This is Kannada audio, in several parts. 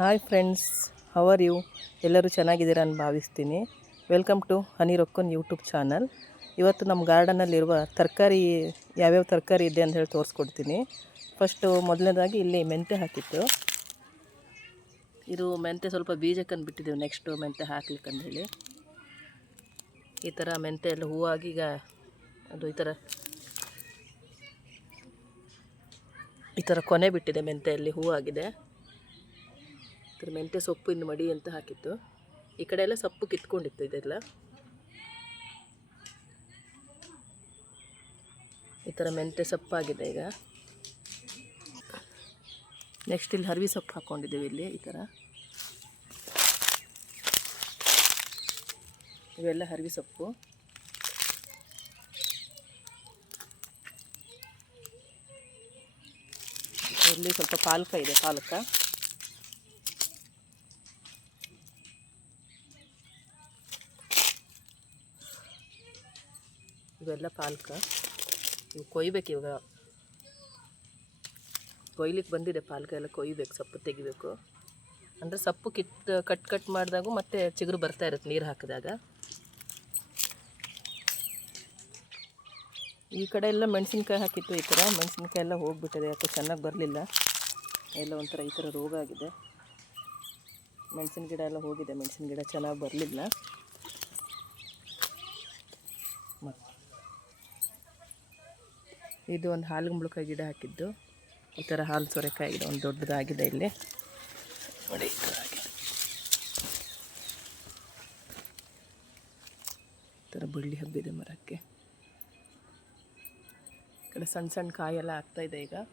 Hi friends, how are you? ಎಲ್ಲರೂ ಚೆನ್ನಾಗಿದ್ದೀರಾ ಅಂತ ಭಾವಿಸ್ತೀನಿ. ವೆಲ್ಕಮ್ ಟು ಹನಿ ರೊಕ್ಕನ್ ಯೂಟ್ಯೂಬ್ ಚಾನಲ್. ಇವತ್ತು ನಮ್ಮ ಗಾರ್ಡನಲ್ಲಿರುವ ತರಕಾರಿ ಯಾವ್ಯಾವ ತರಕಾರಿ ಇದೆ ಅಂತ ಹೇಳಿ ತೋರಿಸ್ಕೊಡ್ತೀನಿ. ಫಸ್ಟು ಮೊದಲನೇದಾಗಿ ಇಲ್ಲಿ ಮೆಂತ್ಯ ಹಾಕಿತ್ತು. ಇದು ಮೆಂತ್ಯ ಸ್ವಲ್ಪ ಬೀಜಕ್ಕಂದು ಬಿಟ್ಟಿದ್ದೀವಿ, ನೆಕ್ಸ್ಟು ಮೆಂತ್ಯ ಹಾಕ್ಲಿಕ್ಕಂದೇಳಿ. ಈ ಥರ ಮೆಂತ್ಯ ಎಲ್ಲ ಹೂವಾಗಿ ಈಗ ಅದು ಈ ಥರ ಕೊನೆ ಬಿಟ್ಟಿದೆ. ಮೆಂತ್ಯಲ್ಲಿ ಹೂವಾಗಿದೆ. ಇದ್ರ ಮೆಂತ್ಯ ಸೊಪ್ಪು ಇನ್ನು ಮಡಿ ಅಂತ ಹಾಕಿತ್ತು. ಈ ಕಡೆ ಎಲ್ಲ ಸೊಪ್ಪು ಕಿತ್ಕೊಂಡಿತ್ತು ಇದೆಲ್ಲ. ಈ ಥರ ಮೆಂತ್ಯ ಸೊಪ್ಪಾಗಿದೆ ಈಗ. ನೆಕ್ಸ್ಟ್ ಇಲ್ಲಿ ಹರ್ವಿ ಸೊಪ್ಪು ಹಾಕ್ಕೊಂಡಿದ್ದೀವಿ ಇಲ್ಲಿ ಈ ಥರ. ಇವೆಲ್ಲ ಹರ್ವಿ ಸೊಪ್ಪು. ಇಲ್ಲಿ ಸ್ವಲ್ಪ ಪಾಲಕ ಇದೆ, ಪಾಲಕ. ಇವೆಲ್ಲ ಪಾಲಕ. ಇವು ಕೊಯ್ಬೇಕು. ಇವಾಗ ಕೊಯ್ಲಿಕ್ಕೆ ಬಂದಿದೆ ಪಾಲಕ ಎಲ್ಲ. ಕೊಯ್ಬೇಕು, ಸೊಪ್ಪು ತೆಗಿಬೇಕು. ಅಂದರೆ ಸೊಪ್ಪು ಕಟ್ ಮಾಡಿದಾಗೂ ಮತ್ತೆ ಚಿಗುರು ಬರ್ತಾ ಇರುತ್ತೆ ನೀರು ಹಾಕಿದಾಗ. ಈ ಕಡೆ ಎಲ್ಲ ಮೆಣಸಿನ್ಕಾಯಿ ಹಾಕಿತ್ತು. ಈ ಥರ ಮೆಣಸಿನ್ಕಾಯಿ ಎಲ್ಲ ಹೋಗಿಬಿಟ್ಟಿದೆ, ಯಾಕೆ ಚೆನ್ನಾಗಿ ಬರಲಿಲ್ಲ. ಎಲ್ಲ ಒಂಥರ ಈ ಥರ ರೋಗ ಆಗಿದೆ. ಮೆಣಸಿನ ಗಿಡ ಎಲ್ಲ ಹೋಗಿದೆ. ಮೆಣಸಿನ ಗಿಡ ಚೆನ್ನಾಗಿ ಬರಲಿಲ್ಲ. ಇದು ಒಂದು ಹಾಲುಗುಂಬಳಕಾಯಿ ಗಿಡ ಹಾಕಿದ್ದು. ಈ ಥರ ಹಾಲು ಸೋರೆಕಾಯಿ ಗಿಡ ಒಂದು ದೊಡ್ಡದಾಗಿದೆ ಇಲ್ಲಿ ನೋಡಿ. ಈ ಥರ ಆಗಿದೆ. ಈ ಥರ ಬಳ್ಳಿ ಹಬ್ಬಿದೆ ಮರಕ್ಕೆ. ಈ ಕಡೆ ಸಣ್ಣ ಸಣ್ಣ ಕಾಯೆಲ್ಲ ಆಗ್ತಾಯಿದೆ ಈಗ.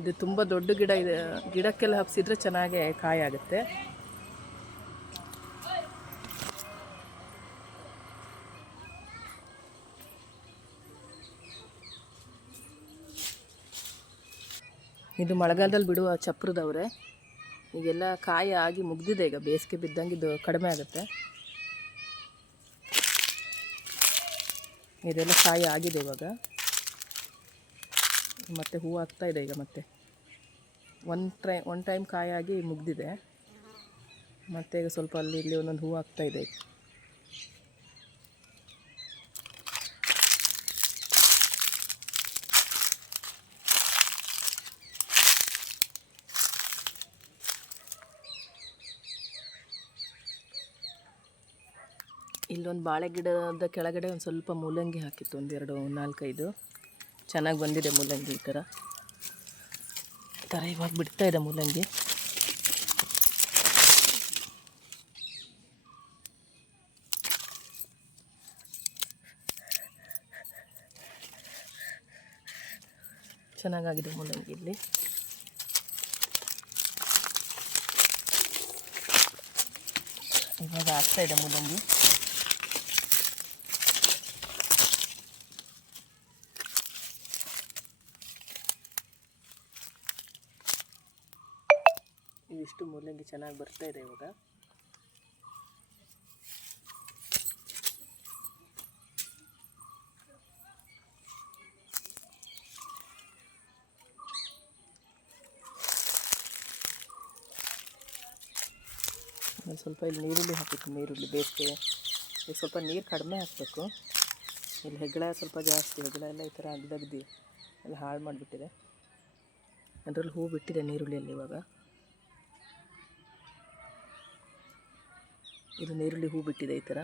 ಇದು ತುಂಬ ದೊಡ್ಡ ಗಿಡ ಇದೆ. ಗಿಡಕ್ಕೆಲ್ಲ ಹಬ್ಸಿದ್ರೆ ಚೆನ್ನಾಗಿ ಕಾಯಿ ಆಗುತ್ತೆ. ಇದು ಮಳೆಗಾಲದಲ್ಲಿ ಬಿಡುವ ಚಪ್ರದವ್ರೆ. ಈಗೆಲ್ಲ ಕಾಯಿ ಆಗಿ ಮುಗ್ದಿದೆ. ಈಗ ಬೇಸಿಗೆ ಬಿದ್ದಂಗೆ ಇದು ಕಡಿಮೆ ಆಗುತ್ತೆ. ಇದೆಲ್ಲ ಕಾಯಿ ಆಗಿದೆ ಇವಾಗ. ಮತ್ತು ಹೂವು ಆಗ್ತಾಯಿದೆ ಈಗ. ಮತ್ತೆ ಒನ್ ಟೈಮ್ ಕಾಯಿ ಆಗಿ ಮುಗ್ದಿದೆ. ಮತ್ತು ಈಗ ಸ್ವಲ್ಪ ಅಲ್ಲಿ ಇಲ್ಲಿ ಒಂದೊಂದು ಹೂವು ಆಗ್ತಾಯಿದೆ. ಇಲ್ಲೊಂದು ಬಾಳೆ ಗಿಡದ ಕೆಳಗಡೆ ಒಂದು ಸ್ವಲ್ಪ ಮೂಲಂಗಿ ಹಾಕಿತ್ತು. 4-5 ಚೆನ್ನಾಗಿ ಬಂದಿದೆ ಮೂಲಂಗಿ. ಈ ಥರ ಇವಾಗ ಬಿಡ್ತಾ ಇದೆ ಮೂಲಂಗಿ. ಚೆನ್ನಾಗಾಗಿದೆ ಮೂಲಂಗಿ ಇಲ್ಲಿ. ಇವಾಗ ಆಗ್ತಾ ಇದೆ ಮೂಲಂಗಿ. ಇವಿಷ್ಟು ಮೂಲಂಗಿ ಚೆನ್ನಾಗಿ ಬರ್ತಾ ಇದೆ ಇವಾಗ. ಸ್ವಲ್ಪ ಇಲ್ಲಿ ನೀರುಳ್ಳಿ ಹಾಕಿತ್ತು. ನೀರುಳ್ಳಿ ಬೇಯಿಸಿ ಈಗ ಸ್ವಲ್ಪ ನೀರು ಕಡಿಮೆ ಹಾಕಬೇಕು. ಇಲ್ಲಿ ಹೆಗ್ಗಣ ಸ್ವಲ್ಪ ಜಾಸ್ತಿ. ಹೆಗ್ಗಣ ಎಲ್ಲ ಈ ಥರ ಅಗ್ದಗ್ದು ಎಲ್ಲ ಹಾಳು ಮಾಡಿಬಿಟ್ಟಿದೆ. ಅದರಲ್ಲಿ ಹೂ ಬಿಟ್ಟಿದೆ ನೀರುಳ್ಳಿಯಲ್ಲಿ ಇವಾಗ. ಇದು ನೀರುಳ್ಳಿ ಹೂ ಬಿಟ್ಟಿದೆ ಈ ಥರ.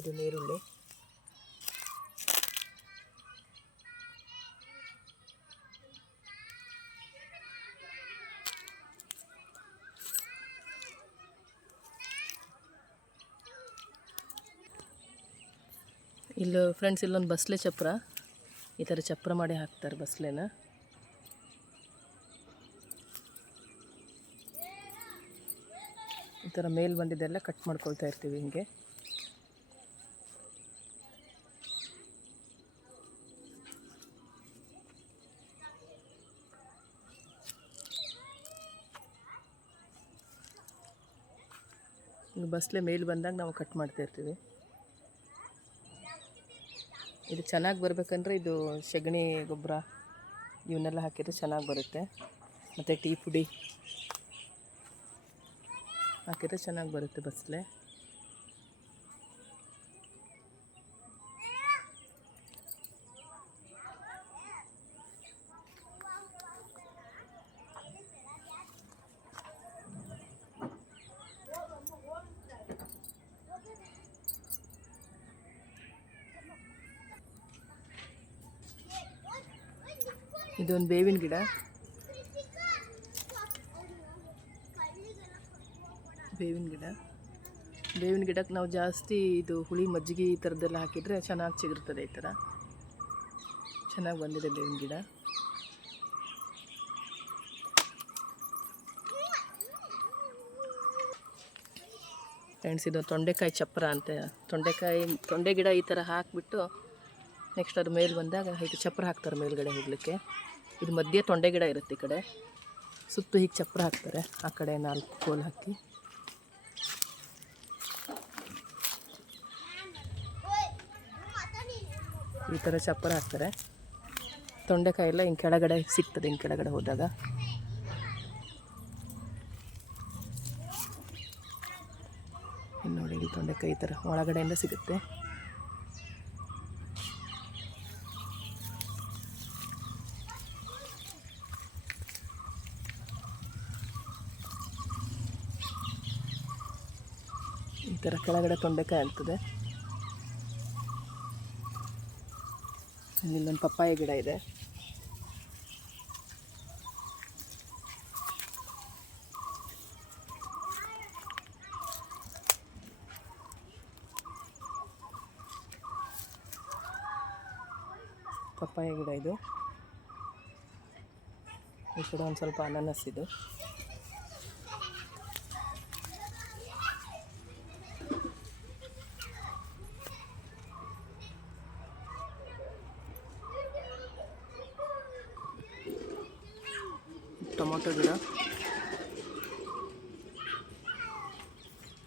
ಇದು ನೀರುಳ್ಳಿ. ಇಲ್ಲಿ ಫ್ರೆಂಡ್ಸ್ ಇಲ್ಲೊಂದು ಬಸಳೆ ಚಪ್ರ. ಈ ಥರ ಚಪ್ರ ಮಾಡಿ ಹಾಕ್ತಾರೆ ಬಸಳೆನ. ಈ ಥರ ಮೇಲೆ ಬಂದಿದ್ದೆಲ್ಲ ಕಟ್ ಮಾಡ್ಕೊಳ್ತಾ ಇರ್ತೀವಿ ಹಿಂಗೆ. ಬಸ್ಲೆ ಮೇಲೆ ಬಂದಾಗ ನಾವು ಕಟ್ ಮಾಡ್ತಾ ಇರ್ತೀವಿ. ಇದು ಚೆನ್ನಾಗಿ ಬರಬೇಕಂದ್ರೆ ಇದು ಸಗಣಿ ಗೊಬ್ಬರ ಇವನ್ನೆಲ್ಲ ಹಾಕಿದರೆ ಚೆನ್ನಾಗಿ ಬರುತ್ತೆ. ಮತ್ತು ಟೀ ಪುಡಿ ಹಾಕಿದರೆ ಚೆನ್ನಾಗಿ ಬರುತ್ತೆ ಬಸ್ಲೆ. ಇದೊಂದು ಬೇವಿನ ಗಿಡ. ಬೇವಿನ ಗಿಡಕ್ಕೆ ನಾವು ಜಾಸ್ತಿ ಇದು ಹುಳಿ ಮಜ್ಜಿಗೆ ಈ ಥರದ್ದೆಲ್ಲ ಹಾಕಿದರೆ ಚೆನ್ನಾಗಿ ಚಿಗುರ್ತದೆ. ಈ ಥರ ಚೆನ್ನಾಗಿ ಬಂದಿದೆ ಬೇವಿನ ಗಿಡ. ಫ್ರೆಂಡ್ಸ್, ಇದು ತೊಂಡೆಕಾಯಿ ಚಪ್ಪರ ಅಂತ. ತೊಂಡೆ ಗಿಡ ಈ ಥರ ಹಾಕಿಬಿಟ್ಟು ನೆಕ್ಸ್ಟ್ ಅದ್ರ ಮೇಲೆ ಬಂದಾಗ ಹೀಗೆ ಚಪ್ಪರ ಹಾಕ್ತಾರೆ ಮೇಲ್ಗಡೆ ಹೋಗಲಿಕ್ಕೆ. ಇದು ಮಧ್ಯೆ ತೊಂಡೆ ಗಿಡ ಇರುತ್ತೆ. ಈ ಕಡೆ ಸುತ್ತು ಹೀಗೆ ಚಪ್ಪರ ಹಾಕ್ತಾರೆ. ಆ ಕಡೆ 4 ಕೋಲ್ ಹಾಕಿ ಈ ಥರ ಚಪ್ಪರ ಹಾಕ್ತಾರೆ. ತೊಂಡೆಕಾಯಿ ಎಲ್ಲ ಹಿಂಗೆ ಕೆಳಗಡೆ ಸಿಗ್ತದೆ. ಹಿಂಗೆ ಕೆಳಗಡೆ ಹೋದಾಗ ನೋಡಿ, ಇಲ್ಲಿ ತೊಂಡೆಕಾಯಿ ಈ ಥರ ಒಳಗಡೆಯಿಂದ ಸಿಗುತ್ತೆ. ಈ ಥರ ಕೆಳಗಡೆ ತೊಂಡೆಕಾಯಿ ಆಗ್ತದೆ. ಇಲ್ಲೊಂದು ಪಪ್ಪಾಯ ಗಿಡ ಇದೆ. ಪಪ್ಪಾಯ ಗಿಡ ಇದು. ಈ ಕಡೆ ಒಂದು ಸ್ವಲ್ಪ ಅನಾನಸ್ ಇದು. ಟೊಮೊಟೊ ಗಿಡ.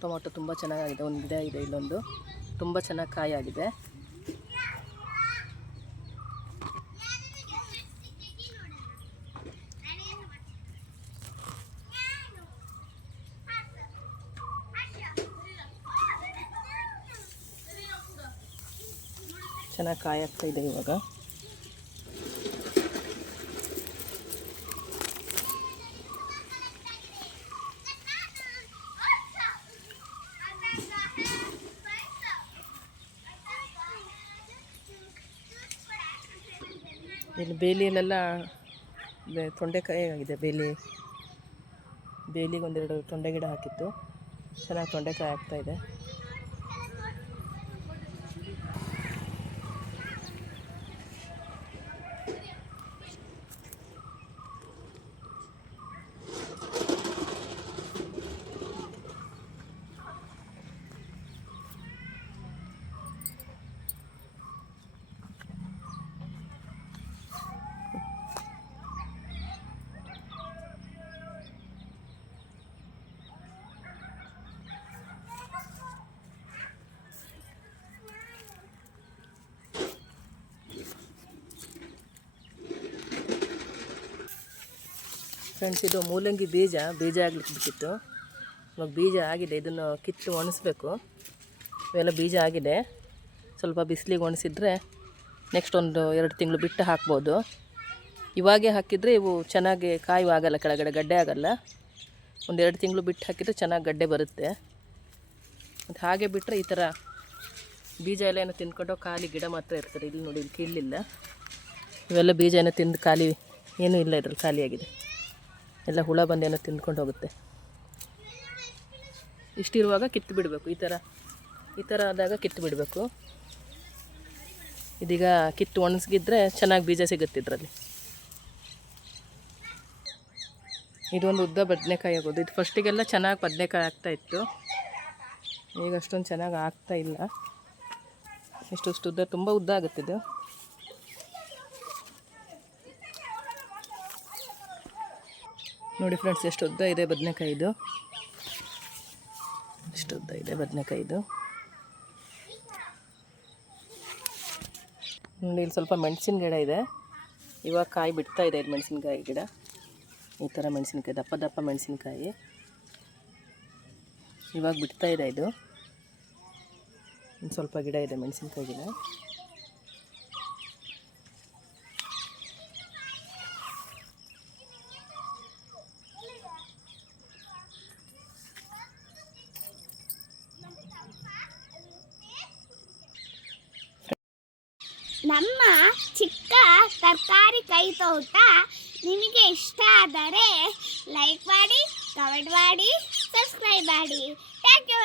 ಟೊಮೊಟೊ ತುಂಬ ಚೆನ್ನಾಗಿದೆ. ಒಂದು ಗಿಡ ಇದೆ ಇಲ್ಲೊಂದು, ತುಂಬ ಚೆನ್ನಾಗಿ ಕಾಯಿ ಆಗಿದೆ. ಚೆನ್ನಾಗಿ ಕಾಯಿ ಆಗ್ತಾ ಇದೆ ಇವಾಗ. ಇಲ್ಲಿ ಬೇಲಿಯಲ್ಲೆಲ್ಲ ತೊಂಡೆಕಾಯಿ ಆಗಿದೆ. ಬೇಲಿಗೆ ಒಂದೆರಡು ತೊಂಡೆ ಗಿಡ ಹಾಕಿತ್ತು. ಚೆನ್ನಾಗಿ ತೊಂಡೆಕಾಯಿ ಆಗ್ತಾಯಿದೆ. ಫ್ರೆಂಡ್ಸ್, ಇದು ಮೂಲಂಗಿ ಬೀಜ ಆಗಲಿಕ್ಕೆ ಬಿಟ್ಟಿತ್ತು. ಇವಾಗ ಬೀಜ ಆಗಿದೆ. ಇದನ್ನು ಕಿತ್ತು ಒಣಗಿಸ್ಬೇಕು. ಇವೆಲ್ಲ ಬೀಜ ಆಗಿದೆ. ಸ್ವಲ್ಪ ಬಿಸಿಲಿಗೆ ಒಣಸಿದ್ರೆ ನೆಕ್ಸ್ಟ್ ಒಂದು 2 ತಿಂಗಳು ಬಿಟ್ಟು ಹಾಕ್ಬೋದು. ಇವಾಗೇ ಹಾಕಿದರೆ ಇವು ಚೆನ್ನಾಗಿ ಕಾಯಿ ಆಗಲ್ಲ, ಕೆಳಗಡೆ ಗಡ್ಡೆ ಆಗಲ್ಲ. ಒಂದು 2 ತಿಂಗಳು ಬಿಟ್ಟು ಹಾಕಿದರೆ ಚೆನ್ನಾಗಿ ಗಡ್ಡೆ ಬರುತ್ತೆ. ಮತ್ತು ಹಾಗೆ ಬಿಟ್ಟರೆ ಈ ಥರ ಬೀಜ ಎಲ್ಲ ಏನೋ ತಿಂದ್ಕೊಂಡು ಖಾಲಿ ಗಿಡ ಮಾತ್ರ ಇರ್ತದೆ. ಇಲ್ಲಿ ನೋಡಿ, ಇಲ್ಲಿ ಕೀಳಿಲ್ಲ. ಇವೆಲ್ಲ ಬೀಜ ಏನೋ ತಿಂದು ಖಾಲಿ, ಏನೂ ಇಲ್ಲ ಇದ್ರಲ್ಲಿ, ಖಾಲಿಯಾಗಿದೆ. ಎಲ್ಲ ಹುಳ ಬಂದೇನೋ ತಿಂದ್ಕೊಂಡು ಹೋಗುತ್ತೆ. ಇಷ್ಟಿರುವಾಗ ಕಿತ್ತು ಬಿಡಬೇಕು. ಈ ಥರ ಆದಾಗ ಕಿತ್ತು ಬಿಡಬೇಕು. ಇದೀಗ ಕಿತ್ತು ಒಣಗಿದ್ರೆ ಚೆನ್ನಾಗಿ ಬೀಜ ಸಿಗುತ್ತೆ ಇದರಲ್ಲಿ. ಇದೊಂದು ಉದ್ದ ಬದನೆಕಾಯಿ ಆಗೋದು. ಇದು ಫಸ್ಟಿಗೆಲ್ಲ ಚೆನ್ನಾಗಿ ಬದನೆಕಾಯಿ ಆಗ್ತಾಯಿತ್ತು. ಈಗ ಅಷ್ಟೊಂದು ಚೆನ್ನಾಗಿ ಆಗ್ತಾ ಇಲ್ಲ. ಇಷ್ಟು ಉದ್ದ, ತುಂಬ ಉದ್ದ ಆಗುತ್ತಿದ್ದು. ನೋಡಿ ಫ್ರೆಂಡ್ಸ್, ಎಷ್ಟು ಉದ್ದ ಇದೆ ಬದನೆಕಾಯಿ. ಇದು ಇಷ್ಟು ಉದ್ದ ಇದೆ ಬದನೆಕಾಯಿದು. ನೋಡಿ ಇಲ್ಲಿ ಸ್ವಲ್ಪ ಮೆಣಸಿನ ಗಿಡ ಇದೆ. ಇವಾಗ ಕಾಯಿ ಬಿಡ್ತಾ ಇದೆ ಇದು ಮೆಣಸಿನ್ಕಾಯಿ ಗಿಡ. ಈ ಥರ ಮೆಣಸಿನ್ಕಾಯಿ, ದಪ್ಪ ದಪ್ಪ ಮೆಣಸಿನ್ಕಾಯಿ ಇವಾಗ ಬಿಡ್ತಾ ಇದೆ. ಇದು ಒಂದು ಸ್ವಲ್ಪ ಗಿಡ ಇದೆ ಮೆಣಸಿನ್ಕಾಯಿ ಗಿಡ. ನಮ್ಮ ಚಿಕ್ಕ ತರಕಾರಿ ಕೈ ತೋಟ ನಿಮಗೆ ಇಷ್ಟ ಆದರೆ ಲೈಕ್ ಮಾಡಿ, ಕಮೆಂಟ್ ಮಾಡಿ, ಸಬ್ಸ್ಕ್ರೈಬ್ ಮಾಡಿ. Thank you.